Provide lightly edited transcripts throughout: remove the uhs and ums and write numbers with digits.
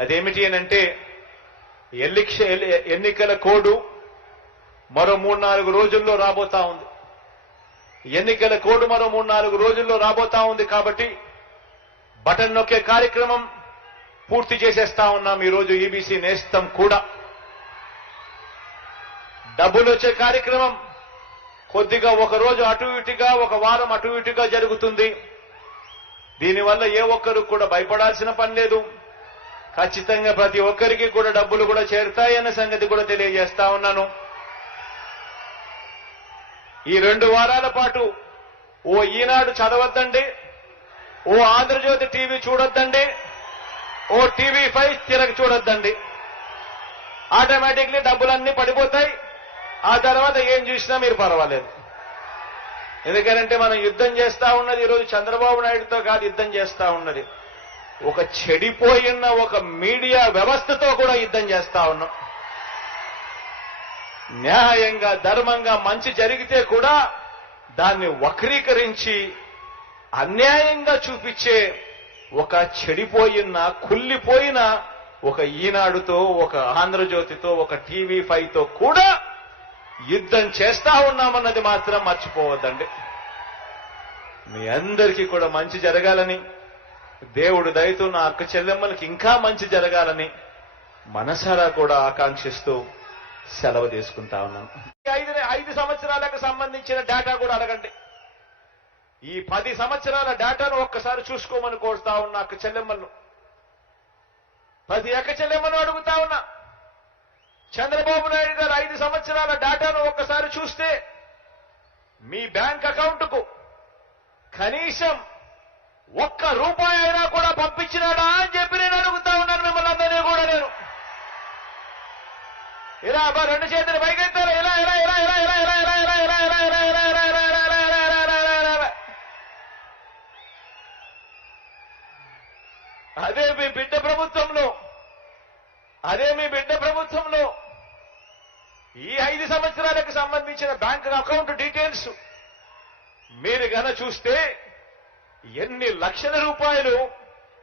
అదేమిటి అనంటే ఎన్నికల కోడ్ మరో 3-4 రోజుల్లో రాబోతా ఉంది. ఎన్నికల కోడ్ మరో 3-4 రోజుల్లో రాబోతా ఉంది కాబట్టి బటన్ నొక్కే కార్యక్రమం పూర్తి చేసేస్తా ఉన్నాం. ఈరోజు ఈబీసీ నేస్తం కూడా డబ్బులు వచ్చే కార్యక్రమం కొద్దిగా ఒక రోజు అటు ఇటుగా, ఒక వారం అటు ఇటుగా జరుగుతుంది. దీనివల్ల ఏ ఒక్కరు కూడా భయపడాల్సిన పని లేదు. ఖచ్చితంగా ప్రతి ఒక్కరికి కూడా డబ్బులు కూడా చేరుతాయన్న సంగతి కూడా తెలియజేస్తా ఉన్నాను. ఈ 2 వారాల పాటు ఓ ఈనాడు చదవద్దండి, ఓ ఆంధ్రజ్యోతి టీవీ చూడొద్దండి, ఓ TV5 తిరగ చూడొద్దండి. ఆటోమేటిక్లీ డబ్బులన్నీ పడిపోతాయి. ఆ తర్వాత ఏం చూసినా మీరు పర్వాలేదు. ఎందుకంటే మనం యుద్ధం చేస్తా ఉన్నది ఈరోజు చంద్రబాబు నాయుడుతో కాదు, యుద్ధం చేస్తా ఉన్నది ఒక చెడిపోయిన ఒక మీడియా వ్యవస్థతో కూడా యుద్ధం చేస్తా ఉన్నాం. న్యాయంగా ధర్మంగా మంచి జరిగితే కూడా దాన్ని వక్రీకరించి అన్యాయంగా చూపించే ఒక చెడిపోయిన కుళ్ళిపోయిన ఒక ఈనాడుతో, ఒక ఆంధ్రజ్యోతితో, ఒక TV5తో కూడా యుద్ధం చేస్తా ఉన్నామన్నది మాత్రం మర్చిపోవద్దండి. మీ అందరికీ కూడా మంచి జరగాలని, దేవుడు దయతో నా అక్క చెల్లెమ్మలకి ఇంకా మంచి జరగాలని మనసారా కూడా ఆకాంక్షిస్తూ సెలవు తీసుకుంటా ఉన్నాను. 5 సంవత్సరాలకు సంబంధించిన డేటా కూడా అడగండి. ఈ 10 సంవత్సరాల డేటాను ఒక్కసారి చూసుకోమని కోరుతా ఉన్నా అక్క చెల్లెమ్మలను. ప్రతి అక్క చెల్లెమ్మను అడుగుతా ఉన్నా, చంద్రబాబు నాయుడు గారు 5 సంవత్సరాల డేటాను ఒక్కసారి చూస్తే మీ బ్యాంక్ అకౌంట్కు కనీసం ₹1 అయినా కూడా పంపించినాడా అని చెప్పి నేను అడుగుతా ఉన్నాను మిమ్మల్ని అందరినీ కూడా. నేను ఇలా 2 చేతులు పైకెత్తారు, ఇలా ఇలా ఇలా ఇలా ఇలా ఇలా ఇలా ఇలా ఇలా ఇలా ఇలా ఇలా ఇలా ఇలా అదే మీ బిడ్డ ప్రభుత్వంలో ఈ 5 సంవత్సరాలకు సంబంధించిన బ్యాంక్ అకౌంట్ డీటెయిల్స్ మీరు గన చూస్తే ఎన్ని లక్షల రూపాయలు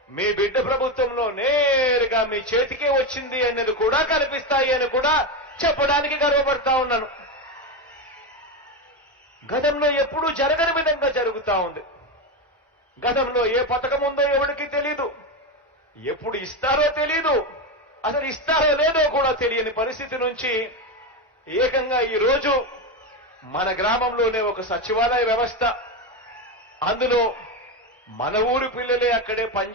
మీ బిడ్డ ప్రభుత్వంలో నేరుగా మీ చేతికే వచ్చింది అనేది కూడా కనిపిస్తాయి అని కూడా చెప్పడానికి గర్వపడతా ఉన్నాను. గతంలో ఎప్పుడూ జరగని విధంగా జరుగుతా ఉంది. గతంలో ఏ పథకం ఉందో ఎవరికి తెలీదు, ఎప్పుడు ఇస్తారో తెలీదు, అసలు ఇస్తారో లేదో కూడా తెలియని పరిస్థితి నుంచి ఏకంగా ఈ రోజు మన గ్రామంలోనే ఒక సచివాలయ వ్యవస్థ, అందులో మన ఊరి పిల్లలే అక్కడే పని